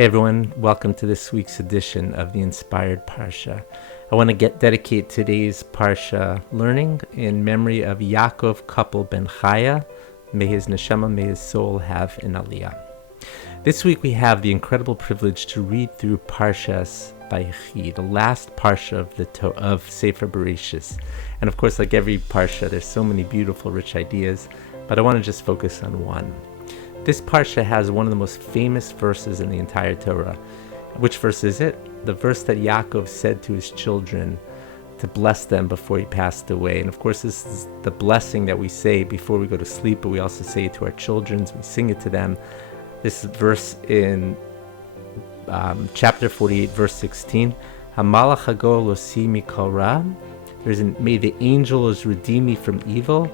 Hey everyone, welcome to this week's edition of the Inspired Parsha. I want to dedicate today's Parsha learning in memory of Yaakov Couple Ben Chaya. May his neshama, may his soul have an aliyah. This week we have the incredible privilege to read through Parshas Vayechi, the last Parsha of Sefer Bereshis. And of course, like every Parsha, there's so many beautiful, rich ideas, but I want to just focus on one. This Parsha has one of the most famous verses in the entire Torah. Which verse is it? The verse that Yaakov said to his children to bless them before he passed away. And of course, this is the blessing that we say before we go to sleep, but we also say it to our children, we sing it to them. This verse in chapter 48, verse 16, Hamalach hagol osi mikol ra. May the angels redeem me from evil.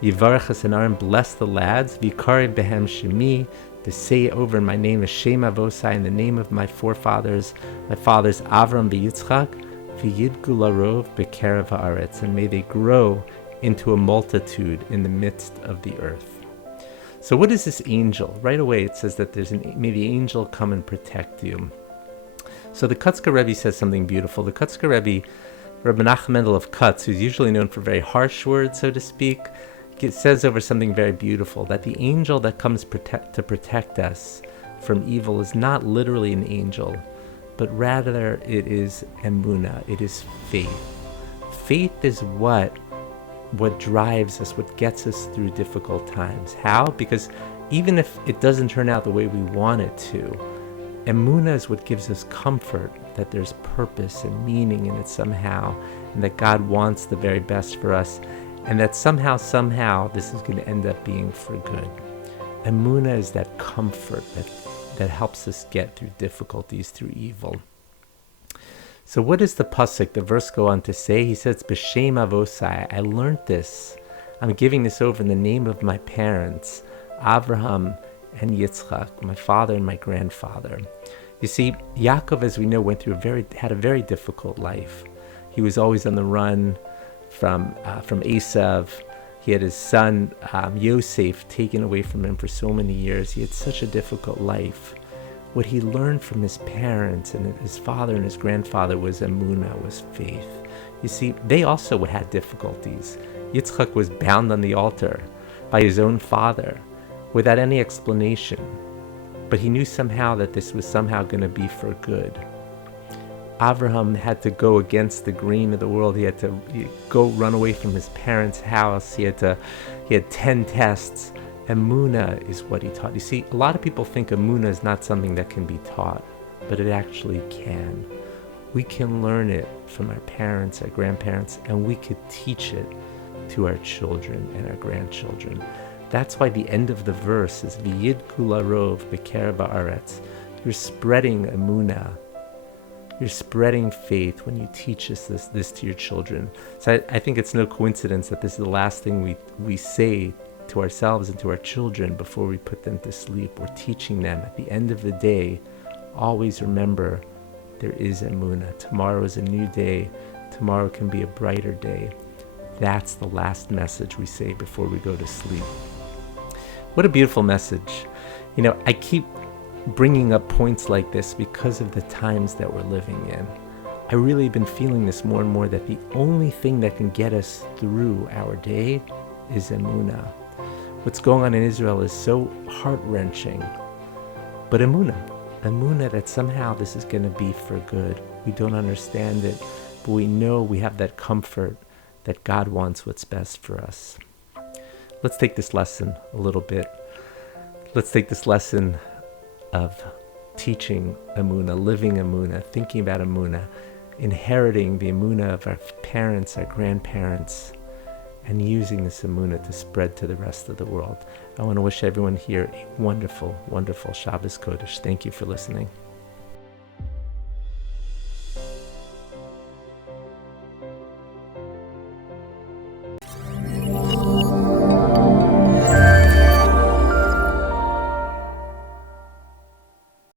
Yivarech hasanarim, bless the lads. Vikari behem shemi, to say over my name is Shem Avosai, in the name of my fathers Avram v'Yitzchak, v'yidgu larov b'kerev haaretz, and may they grow into a multitude in the midst of the earth. So what is this angel? Right away it says that may the angel come and protect you. So the Kutzker Rebbe says something beautiful. The Kutzker Rebbe, Rabbi Menachem Mendel of Kutz, who's usually known for very harsh words, so to speak, it says over something very beautiful, that the angel that comes to protect us from evil is not literally an angel, but rather it is emunah, it is faith. Faith is what drives us, what gets us through difficult times. How? Because even if it doesn't turn out the way we want it to, emunah is what gives us comfort that there's purpose and meaning in it somehow, and that God wants the very best for us, and that somehow this is going to end up being for good. Emunah is that comfort that helps us get through difficulties, through evil. So what does the pasuk, the verse, go on to say? He says, B'Shem Avosai, I learned this. I'm giving this over in the name of my parents, Avraham and Yitzchak, my father and my grandfather. You see, Yaakov, as we know, had a very difficult life. He was always on the run from Esav. He had his son Yosef taken away from him for so many years. He had such a difficult life. What he learned from his parents and his father and his grandfather was emunah, was faith. You see, they also had difficulties. Yitzchak was bound on the altar by his own father without any explanation, but he knew somehow that this was somehow going to be for good. Avraham had to go against the grain of the world. He had to run away from his parents' house. He had 10 tests. Emunah is what he taught. You see, a lot of people think emunah is not something that can be taught, but it actually can. We can learn it from our parents, our grandparents, and we could teach it to our children and our grandchildren. That's why the end of the verse is V'yidgu larov b'kerev haaretz. You're spreading emunah. You're spreading faith when you teach this to your children. So I think it's no coincidence that this is the last thing we say to ourselves and to our children before we put them to sleep. We're teaching them at the end of the day, always remember there is emunah. Tomorrow is a new day. Tomorrow can be a brighter day. That's the last message we say before we go to sleep. What a beautiful message. You know, I keep bringing up points like this because of the times that we're living in. I really have been feeling this more and more, that the only thing that can get us through our day is emunah. What's going on in Israel is so heart-wrenching, but emunah that somehow this is going to be for good. We don't understand it, but we know we have that comfort that God wants what's best for us. Let's take this lesson a little bit. Let's take this lesson of teaching emunah, living emunah, thinking about emunah, inheriting the emunah of our parents, our grandparents, and using this emunah to spread to the rest of the world. I want to wish everyone here a wonderful, wonderful Shabbos Kodesh. Thank you for listening.